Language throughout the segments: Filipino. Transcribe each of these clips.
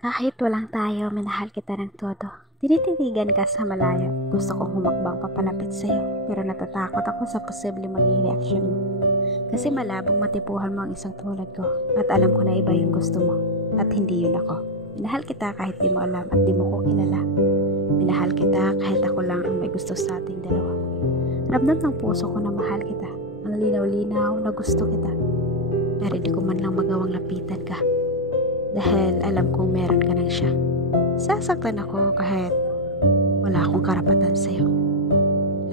Kahit walang tayo, minahal kita ng todo. Tinititigan ka sa malayo. Gusto kong humakbang papalapit sa'yo, pero natatakot ako sa posibleng maging reaksyon mo. Kasi malabong matipuhan mo ang isang tulad ko, at alam ko na iba yung gusto mo, at hindi yun ako. Minahal kita kahit di mo alam at di mo ko kilala. Minahal kita kahit ako lang ang may gusto sa ating dalawa. Ramdam ng puso ko na mahal kita. Ang linaw-linaw na gusto kita. Pero di ko man lang magawang lapitan ka. Dahil alam kong meron ka ng siya. Sasaktan ako kahit wala akong karapatan sa'yo.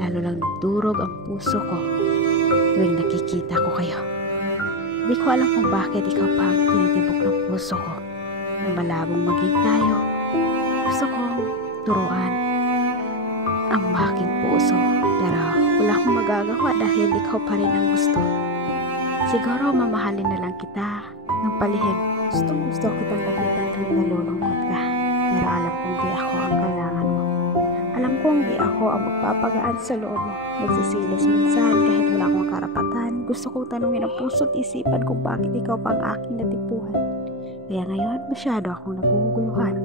Lalo lang durog ang puso ko tuwing nakikita ko kayo. Di ko alam kung bakit ikaw pa ang tinitibok ng puso ko na malabong maging tayo. Gusto kong turuan ang aking puso, pero wala akong magagawa dahil ikaw pa rin ang gusto. Siguro mamahalin na lang kita ng palihim. Gusto kitang lapitan kahit nalulungkot ka. Pero alam kong di ako ang kailangan mo. Alam kong di ako ang magpapagaan sa loob mo. Nagsisilos minsan kahit wala akong karapatan. Gusto kong tanungin ang puso't isipan kung bakit ikaw pa ang aking natipuhan. Kaya ngayon masyado akong naguguluhan.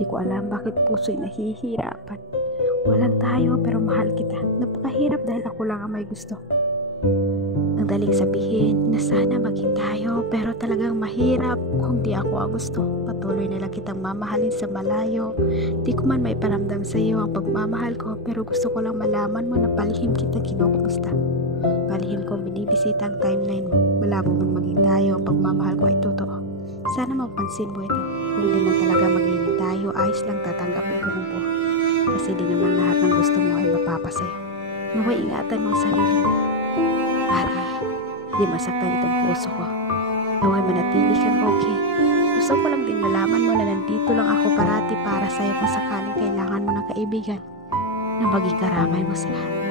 Di ko alam bakit puso'y nahihirapan. Walang tayo pero mahal kita. Napakahirap dahil ako lang ang may gusto. Ang daling sabihin na sana maging tayo, pero talagang mahirap kung di ako ang gusto. Patuloy na lang kitang mamahalin sa malayo. Di ko man may paramdam sa iyo ang pagmamahal ko, pero gusto ko lang malaman mo na palihim kita kinukumusta. Palihim ko binibisita ang timeline mo. Malabo man maging tayo, ang pagmamahal ko ay totoo. Sana mapansin mo ito. Kung di man talaga magiging tayo, ayos lang tatanggapin ko ng buo. Kasi di naman lahat ng gusto mo ay mapapasaya. Naway ingatan mo ang sarili mo para di masaktan itong puso ko. Naway manatili kang okay. Gusto ko lang din malaman mo na nandito lang ako parati para sa'yo kung sakaling kailangan mo ng kaibigan na maging karamay mo sa lahat.